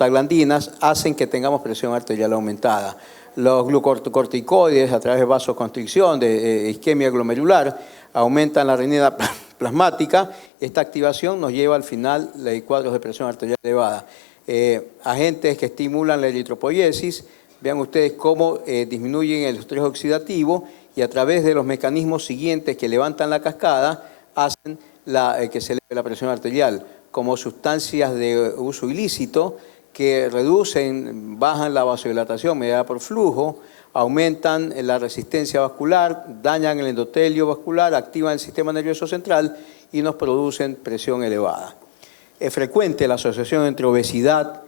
prostaglandinas hacen que tengamos presión arterial aumentada. Los glucocorticoides, a través de vasoconstricción, de isquemia glomerular, aumentan la renina plasmática. Esta activación nos lleva al final a cuadros de presión arterial elevada. Agentes que estimulan la eritropoiesis, vean ustedes cómo disminuyen el estrés oxidativo y a través de los mecanismos siguientes que levantan la cascada, hacen que se eleve la presión arterial, como sustancias de uso ilícito que bajan la vasodilatación mediada por flujo, aumentan la resistencia vascular, dañan el endotelio vascular, activan el sistema nervioso central y nos producen presión elevada. Es frecuente la asociación entre obesidad,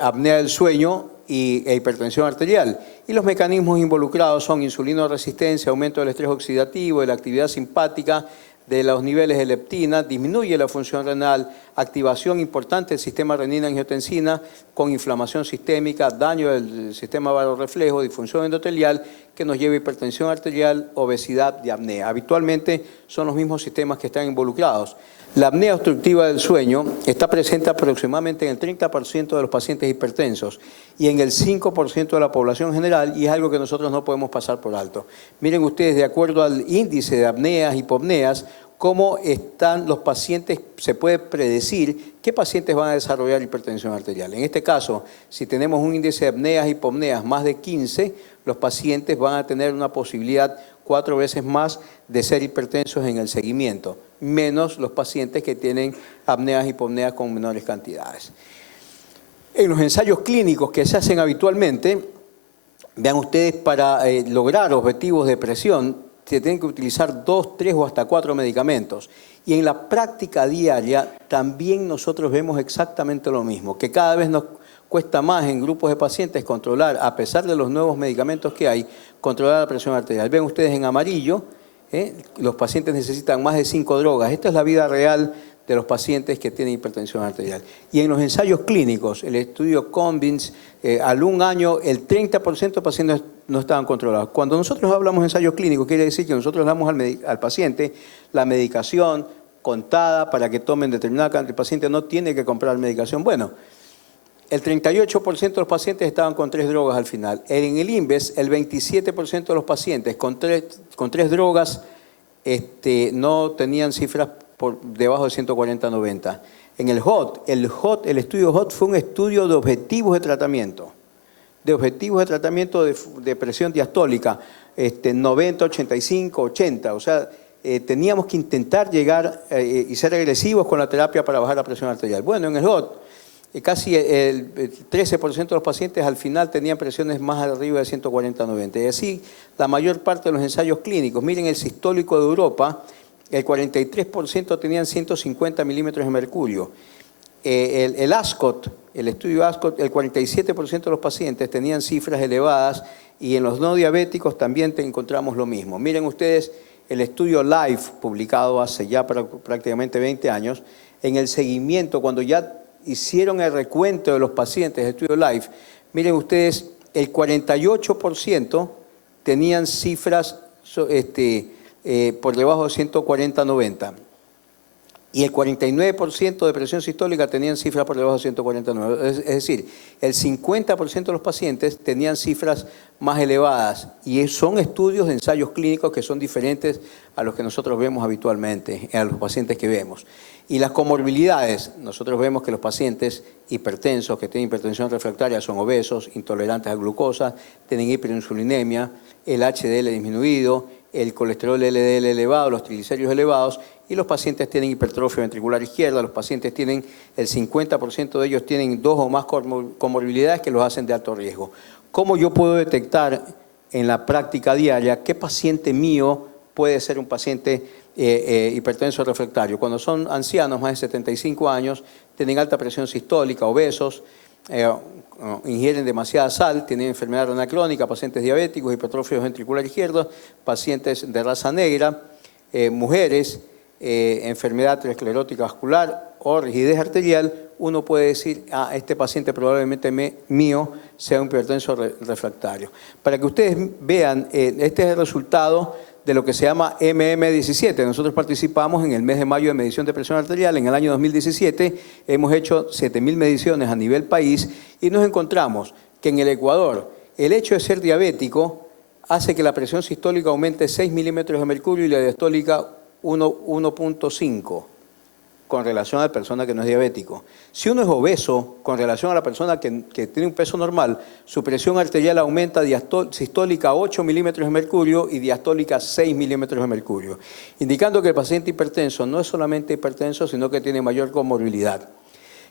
apnea del sueño e hipertensión arterial. Y los mecanismos involucrados son insulinoresistencia, aumento del estrés oxidativo, de la actividad simpática, de los niveles de leptina, disminuye la función renal, activación importante del sistema renina-angiotensina con inflamación sistémica, daño del sistema varorreflejo, disfunción endotelial que nos lleva a hipertensión arterial, obesidad y apnea. Habitualmente son los mismos sistemas que están involucrados. La apnea obstructiva del sueño está presente aproximadamente en el 30% de los pacientes hipertensos y en el 5% de la población general, y es algo que nosotros no podemos pasar por alto. Miren ustedes, de acuerdo al índice de apneas y hipopneas, cómo están los pacientes, se puede predecir qué pacientes van a desarrollar hipertensión arterial. En este caso, si tenemos un índice de apneas y hipopneas más de 15, los pacientes van a tener una posibilidad 4 veces más de ser hipertensos en el seguimiento, menos los pacientes que tienen apneas y hipopneas con menores cantidades. En los ensayos clínicos que se hacen habitualmente, vean ustedes, para lograr objetivos de presión, se tienen que utilizar 2, 3 o hasta 4 medicamentos. Y en la práctica diaria también nosotros vemos exactamente lo mismo, que cada vez nos cuesta más en grupos de pacientes controlar, a pesar de los nuevos medicamentos que hay, controlar la presión arterial. Ven ustedes en amarillo, los pacientes necesitan más de 5 drogas. Esta es la vida real de los pacientes que tienen hipertensión arterial. Y en los ensayos clínicos, el estudio CONVINCE, al un año, el 30% de pacientes no estaban controlados. Cuando nosotros hablamos de ensayos clínicos, quiere decir que nosotros damos al paciente la medicación contada para que tomen determinada cantidad. El paciente no tiene que comprar medicación. Bueno, el 38% de los pacientes estaban con 3 drogas al final. En el INVES, el 27% de los pacientes con tres drogas no tenían cifras por debajo de 140-90. En el el estudio HOT fue un estudio de objetivos de tratamiento. De presión diastólica, 90, 85, 80. O sea, teníamos que intentar llegar y ser agresivos con la terapia para bajar la presión arterial. Bueno, en el HOT, casi el 13% de los pacientes al final tenían presiones más arriba de 140-90. Y así, la mayor parte de los ensayos clínicos. Miren el sistólico de Europa, el 43% tenían 150 milímetros de mercurio. El ASCOT, el estudio ASCOT, el 47% de los pacientes tenían cifras elevadas y en los no diabéticos también encontramos lo mismo. Miren ustedes el estudio LIFE, publicado hace ya prácticamente 20 años, en el seguimiento, cuando ya hicieron el recuento de los pacientes del estudio LIFE, miren ustedes, el 48% tenían cifras por debajo de 140-90. Y el 49% de presión sistólica tenían cifras por debajo de 149. Es decir, el 50% de los pacientes tenían cifras más elevadas. Y son estudios de ensayos clínicos que son diferentes a los que nosotros vemos habitualmente, a los pacientes que vemos. Y las comorbilidades, nosotros vemos que los pacientes hipertensos, que tienen hipertensión refractaria, son obesos, intolerantes a glucosa, tienen hiperinsulinemia, el HDL disminuido, el colesterol LDL elevado, los triglicéridos elevados, y los pacientes tienen hipertrofia ventricular izquierda, los pacientes tienen, el 50% de ellos tienen 2 o más comorbilidades que los hacen de alto riesgo. ¿Cómo yo puedo detectar en la práctica diaria qué paciente mío puede ser un paciente hipertenso refractario? Cuando son ancianos, más de 75 años, tienen alta presión sistólica, obesos, ingieren demasiada sal, tienen enfermedad renal crónica, pacientes diabéticos, hipertrofia ventricular izquierda, pacientes de raza negra, mujeres, enfermedad aterosclerótica vascular o rigidez arterial, uno puede decir, este paciente probablemente mío sea un hipertenso refractario. Para que ustedes vean, este es el resultado de lo que se llama MM17. Nosotros participamos en el mes de mayo de medición de presión arterial. En el año 2017 hemos hecho 7.000 mediciones a nivel país y nos encontramos que en el Ecuador el hecho de ser diabético hace que la presión sistólica aumente 6 milímetros de mercurio y la diastólica 1.5 con relación a la persona que no es diabético. Si uno es obeso, con relación a la persona que tiene un peso normal, su presión arterial aumenta sistólica 8 milímetros de mercurio y diastólica 6 milímetros de mercurio, indicando que el paciente hipertenso no es solamente hipertenso, sino que tiene mayor comorbilidad.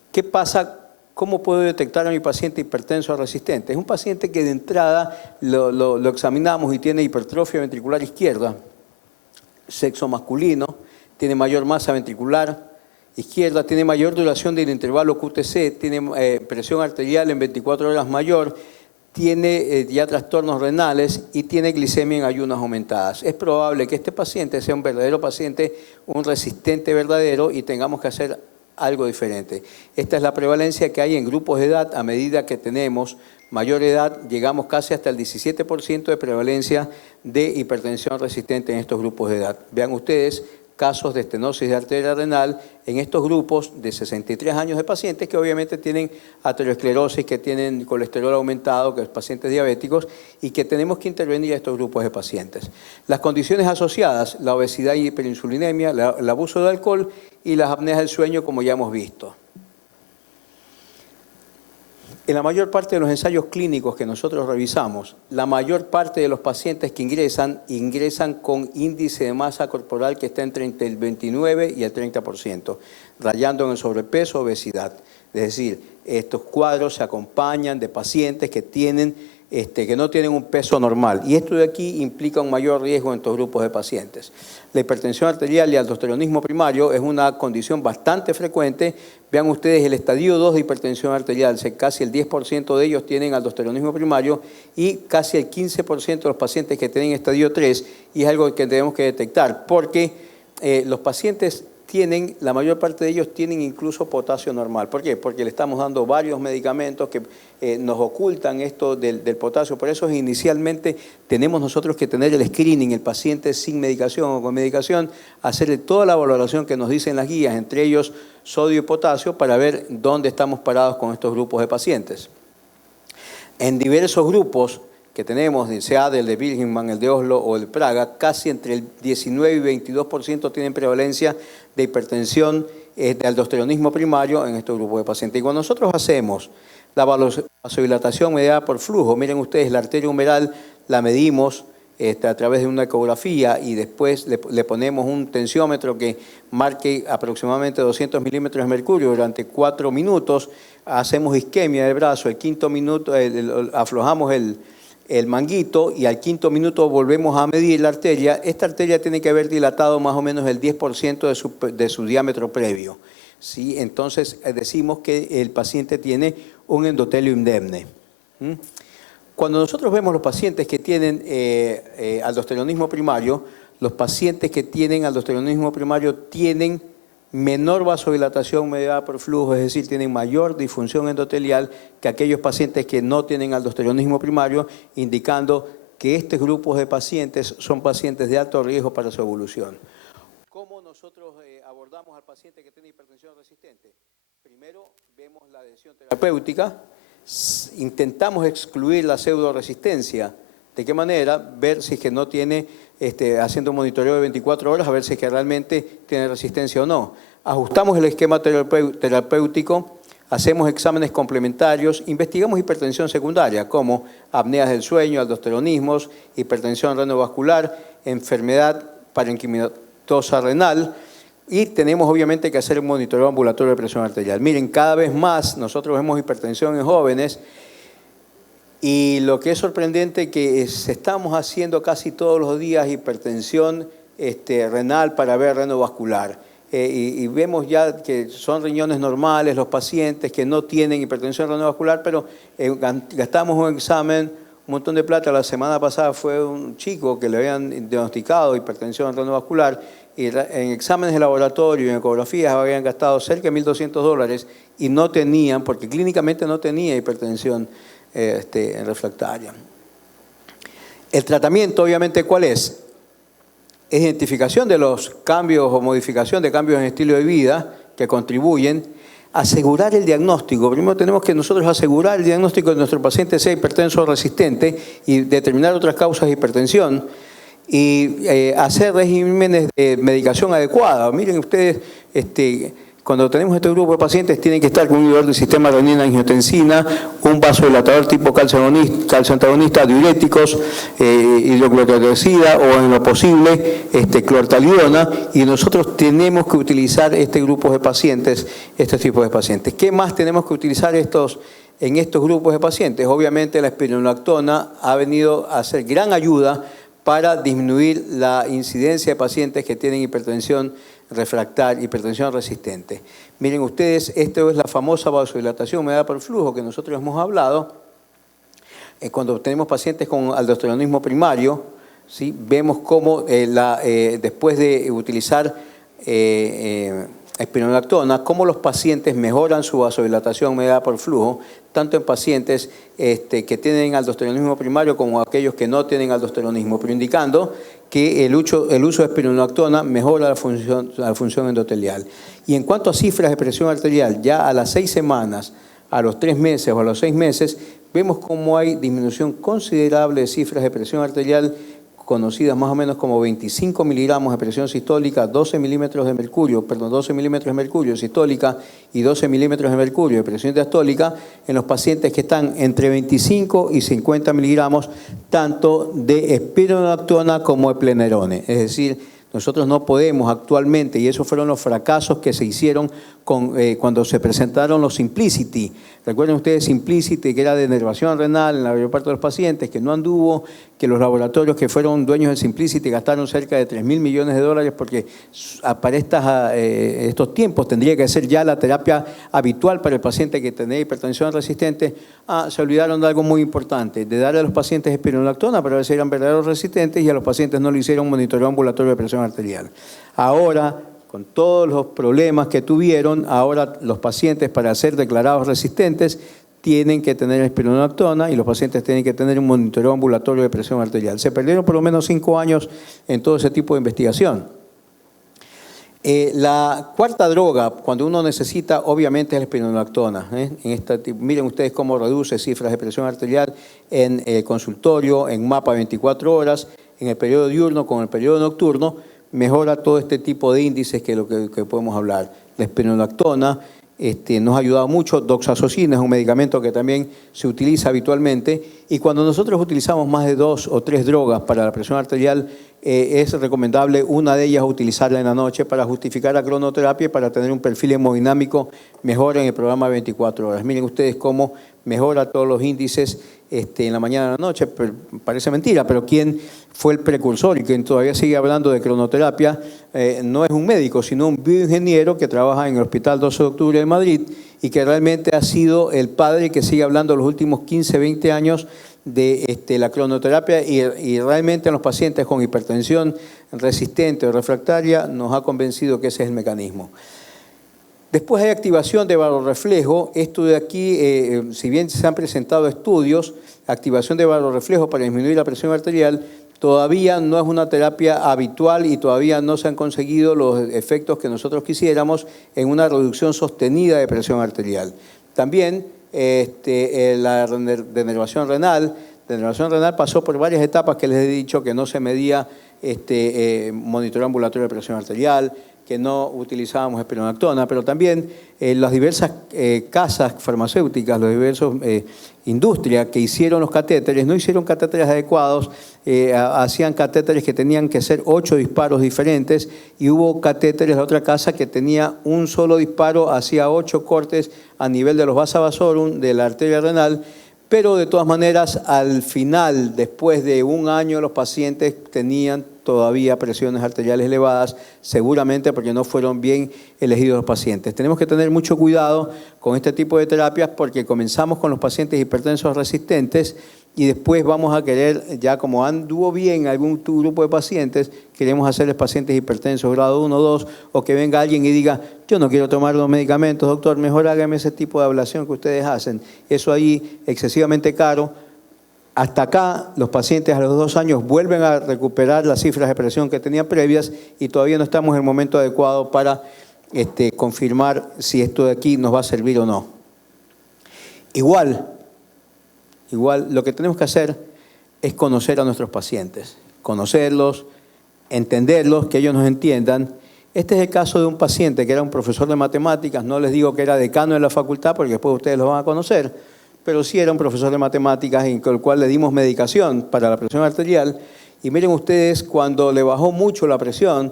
¿Qué pasa? ¿Cómo puedo detectar a mi paciente hipertenso resistente? Es un paciente que de entrada lo examinamos y tiene hipertrofia ventricular izquierda, sexo masculino, tiene mayor masa ventricular izquierda, tiene mayor duración del intervalo QTC, tiene presión arterial en 24 horas mayor, tiene ya trastornos renales y tiene glicemia en ayunas aumentadas. Es probable que este paciente sea un verdadero paciente, un resistente verdadero y tengamos que hacer algo diferente. Esta es la prevalencia que hay en grupos de edad. A medida que tenemos mayor edad, llegamos casi hasta el 17% de prevalencia de hipertensión resistente en estos grupos de edad. Vean ustedes casos de estenosis de arteria renal en estos grupos de 63 años de pacientes que obviamente tienen aterosclerosis, que tienen colesterol aumentado, que son pacientes diabéticos y que tenemos que intervenir a estos grupos de pacientes. Las condiciones asociadas, la obesidad y hiperinsulinemia, el abuso de alcohol y las apneas del sueño, como ya hemos visto. En la mayor parte de los ensayos clínicos que nosotros revisamos, la mayor parte de los pacientes que ingresan con índice de masa corporal que está entre el 29 y el 30%, rayando en el sobrepeso o obesidad. Es decir, estos cuadros se acompañan de pacientes que no tienen un peso normal. Y esto de aquí implica un mayor riesgo en estos grupos de pacientes. La hipertensión arterial y aldosteronismo primario es una condición bastante frecuente. Vean ustedes el estadio 2 de hipertensión arterial, casi el 10% de ellos tienen aldosteronismo primario y casi el 15% de los pacientes que tienen estadio 3, y es algo que tenemos que detectar, porque los pacientes la mayor parte de ellos tienen incluso potasio normal. ¿Por qué? Porque le estamos dando varios medicamentos que nos ocultan esto del potasio. Por eso inicialmente tenemos nosotros que tener el screening, el paciente sin medicación o con medicación, hacerle toda la valoración que nos dicen las guías, entre ellos sodio y potasio, para ver dónde estamos parados con estos grupos de pacientes. En diversos grupos que tenemos, sea del de Birmingham, el de Oslo o el de Praga, casi entre el 19 y 22% tienen prevalencia de hipertensión, de aldosteronismo primario en estos grupos de pacientes. Y cuando nosotros hacemos la vasodilatación mediada por flujo, miren ustedes, la arteria humeral la medimos a través de una ecografía y después le ponemos un tensiómetro que marque aproximadamente 200 milímetros de mercurio durante 4 minutos, hacemos isquemia del brazo, el quinto minuto aflojamos el manguito y al quinto minuto volvemos a medir la arteria. Esta arteria tiene que haber dilatado más o menos el 10% de su diámetro previo. ¿Sí? Entonces decimos que el paciente tiene un endotelio indemne. Cuando nosotros vemos los pacientes que tienen aldosteronismo primario, los pacientes que tienen aldosteronismo primario tienen menor vasodilatación mediada por flujo, es decir, tienen mayor disfunción endotelial que aquellos pacientes que no tienen aldosteronismo primario, indicando que estos grupos de pacientes son pacientes de alto riesgo para su evolución. ¿Cómo nosotros abordamos al paciente que tiene hipertensión resistente? Primero vemos la adhesión terapéutica, intentamos excluir la pseudoresistencia. ¿De qué manera? Ver si es que no tiene, haciendo un monitoreo de 24 horas, a ver si es que realmente tiene resistencia o no. Ajustamos el esquema terapéutico, hacemos exámenes complementarios, investigamos hipertensión secundaria, como apneas del sueño, aldosteronismos, hipertensión renovascular, enfermedad parenquimatosa renal, y tenemos obviamente que hacer un monitoreo ambulatorio de presión arterial. Miren, cada vez más nosotros vemos hipertensión en jóvenes. Y lo que es sorprendente es que estamos haciendo casi todos los días hipertensión renal para ver renovascular. Y vemos ya que son riñones normales los pacientes que no tienen hipertensión renovascular, pero gastamos un examen, un montón de plata. La semana pasada fue un chico que le habían diagnosticado hipertensión renovascular y en exámenes de laboratorio y en ecografías habían gastado cerca de $1.200 y no tenían, porque clínicamente no tenía hipertensión refractaria. El tratamiento, obviamente, ¿cuál es? identificación de los cambios o modificación de cambios en estilo de vida que contribuyen, asegurar el diagnóstico. Primero tenemos que nosotros asegurar el diagnóstico de nuestro paciente sea hipertenso o resistente y determinar otras causas de hipertensión y hacer regímenes de medicación adecuada. Miren ustedes, cuando tenemos este grupo de pacientes tienen que estar con un inhibidor del sistema renina-angiotensina, un vasodilatador tipo calcio-antagonista, diuréticos, hidroclorotiazida o en lo posible clortalidona, y nosotros tenemos que utilizar este grupo de pacientes, estos tipos de pacientes. ¿Qué más tenemos que utilizar en estos grupos de pacientes? Obviamente la espironolactona ha venido a ser gran ayuda para disminuir la incidencia de pacientes que tienen hipertensión refractaria, hipertensión resistente. Miren ustedes, esto es la famosa vasodilatación mediada por flujo que nosotros hemos hablado. Cuando tenemos pacientes con aldosteronismo primario, ¿sí? Vemos cómo después de utilizar espironolactona, cómo los pacientes mejoran su vasodilatación mediada por flujo, tanto en pacientes que tienen aldosteronismo primario como aquellos que no tienen aldosteronismo, pero indicando que el uso de espironolactona mejora la función endotelial. Y en cuanto a cifras de presión arterial, ya a las 6 semanas, a los 3 meses o a los 6 meses, vemos cómo hay disminución considerable de cifras de presión arterial conocidas más o menos como 25 miligramos de presión sistólica, 12 milímetros de mercurio sistólica y 12 milímetros de mercurio de presión diastólica en los pacientes que están entre 25 y 50 miligramos tanto de espironolactona como de plenerone. Es decir, nosotros no podemos actualmente, y esos fueron los fracasos que se hicieron cuando se presentaron los Simplicity. Recuerden ustedes Simplicity, que era de denervación renal en la mayor parte de los pacientes, que no anduvo, que los laboratorios que fueron dueños del Simplicity gastaron cerca de $3.000 millones porque para estos tiempos tendría que ser ya la terapia habitual para el paciente que tenía hipertensión resistente. Se olvidaron de algo muy importante, de darle a los pacientes espironolactona para ver si eran verdaderos resistentes, y a los pacientes no le hicieron monitoreo ambulatorio de presión arterial. Ahora, con todos los problemas que tuvieron, ahora los pacientes para ser declarados resistentes tienen que tener espironolactona y los pacientes tienen que tener un monitoreo ambulatorio de presión arterial. Se perdieron por lo menos 5 años en todo ese tipo de investigación. La cuarta droga, cuando uno necesita, obviamente es la espironolactona. Miren ustedes cómo reduce cifras de presión arterial en el consultorio, en mapa 24 horas, en el periodo diurno con el periodo nocturno, mejora todo este tipo de índices que podemos hablar. La espironolactona nos ha ayudado mucho. Doxazosina es un medicamento que también se utiliza habitualmente, y cuando nosotros utilizamos más de 2 o 3 drogas para la presión arterial, es recomendable una de ellas utilizarla en la noche para justificar la cronoterapia y para tener un perfil hemodinámico mejor en el programa 24 horas. Miren ustedes cómo mejora todos los índices en la mañana y en la noche. Parece mentira, pero quien fue el precursor y quien todavía sigue hablando de cronoterapia no es un médico, sino un bioingeniero que trabaja en el Hospital 12 de Octubre de Madrid y que realmente ha sido el padre que sigue hablando los últimos 15, 20 años de la cronoterapia, y realmente en los pacientes con hipertensión resistente o refractaria nos ha convencido que ese es el mecanismo. Después hay activación de barorreflejo. Esto de aquí, si bien se han presentado estudios, activación de barorreflejo para disminuir la presión arterial, todavía no es una terapia habitual y todavía no se han conseguido los efectos que nosotros quisiéramos en una reducción sostenida de presión arterial. También la denervación renal. La denervación renal pasó por varias etapas que les he dicho, que no se medía monitoreo ambulatorio de presión arterial, que no utilizábamos espironolactona, pero también las diversas casas farmacéuticas, las diversas industrias que hicieron los catéteres, no hicieron catéteres adecuados, hacían catéteres que tenían que ser 8 disparos diferentes, y hubo catéteres de otra casa que tenía un solo disparo, hacía 8 cortes a nivel de los vasa vasorum de la arteria renal. Pero de todas maneras, al final, después de un año, los pacientes tenían todavía presiones arteriales elevadas, seguramente porque no fueron bien elegidos los pacientes. Tenemos que tener mucho cuidado con este tipo de terapias porque comenzamos con los pacientes hipertensos resistentes y después vamos a querer, ya como anduvo bien algún grupo de pacientes, queremos hacerles pacientes hipertensos grado 1 o 2, o que venga alguien y diga, yo no quiero tomar los medicamentos, doctor, mejor hágame ese tipo de ablación que ustedes hacen. Eso ahí excesivamente caro. Hasta acá, los pacientes a los 2 años vuelven a recuperar las cifras de presión que tenían previas y todavía no estamos en el momento adecuado para confirmar si esto de aquí nos va a servir o no. Igual, lo que tenemos que hacer es conocer a nuestros pacientes, conocerlos, entenderlos, que ellos nos entiendan. Este es el caso de un paciente que era un profesor de matemáticas, no les digo que era decano de la facultad porque después ustedes lo van a conocer, pero sí era un profesor de matemáticas con el cual le dimos medicación para la presión arterial. Y miren ustedes, cuando le bajó mucho la presión,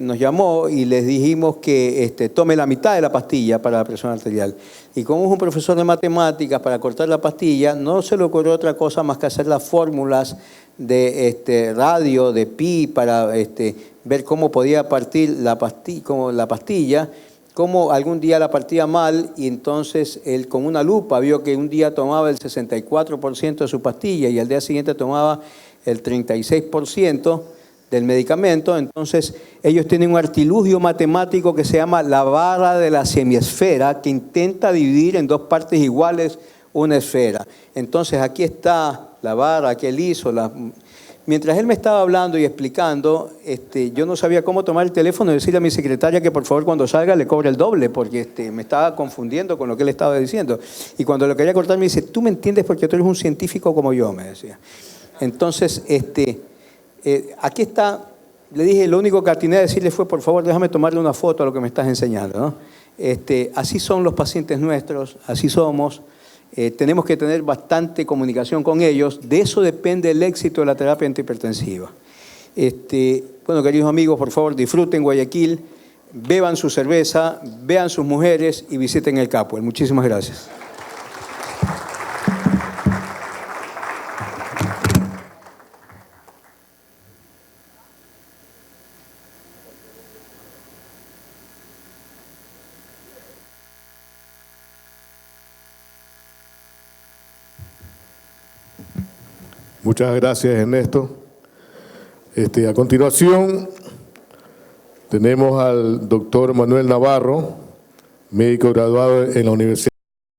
nos llamó y les dijimos que tome la mitad de la pastilla para la presión arterial. Y como es un profesor de matemáticas, para cortar la pastilla, no se le ocurrió otra cosa más que hacer las fórmulas de radio, de pi, para ver cómo podía partir la pastilla, cómo algún día la partía mal y entonces él con una lupa vio que un día tomaba el 64% de su pastilla y al día siguiente tomaba el 36% del medicamento. Entonces ellos tienen un artilugio matemático que se llama la barra de la semiesfera, que intenta dividir en 2 partes iguales una esfera. Entonces aquí está la barra que él hizo. Mientras él me estaba hablando y explicando, yo no sabía cómo tomar el teléfono y decirle a mi secretaria que por favor cuando salga le cobre el doble, porque me estaba confundiendo con lo que él estaba diciendo. Y cuando lo quería cortar me dice, tú me entiendes porque tú eres un científico como yo, me decía. Entonces, aquí está, le dije, lo único que atiné a decirle fue, por favor, déjame tomarle una foto a lo que me estás enseñando, ¿no? Así son los pacientes nuestros, así somos. Tenemos que tener bastante comunicación con ellos. De eso depende el éxito de la terapia antihipertensiva. Bueno, queridos amigos, por favor, disfruten Guayaquil, beban su cerveza, vean sus mujeres y visiten el Capuel. Muchísimas gracias. Muchas gracias, Ernesto. A continuación, tenemos al doctor Manuel Navarro, médico graduado en la Universidad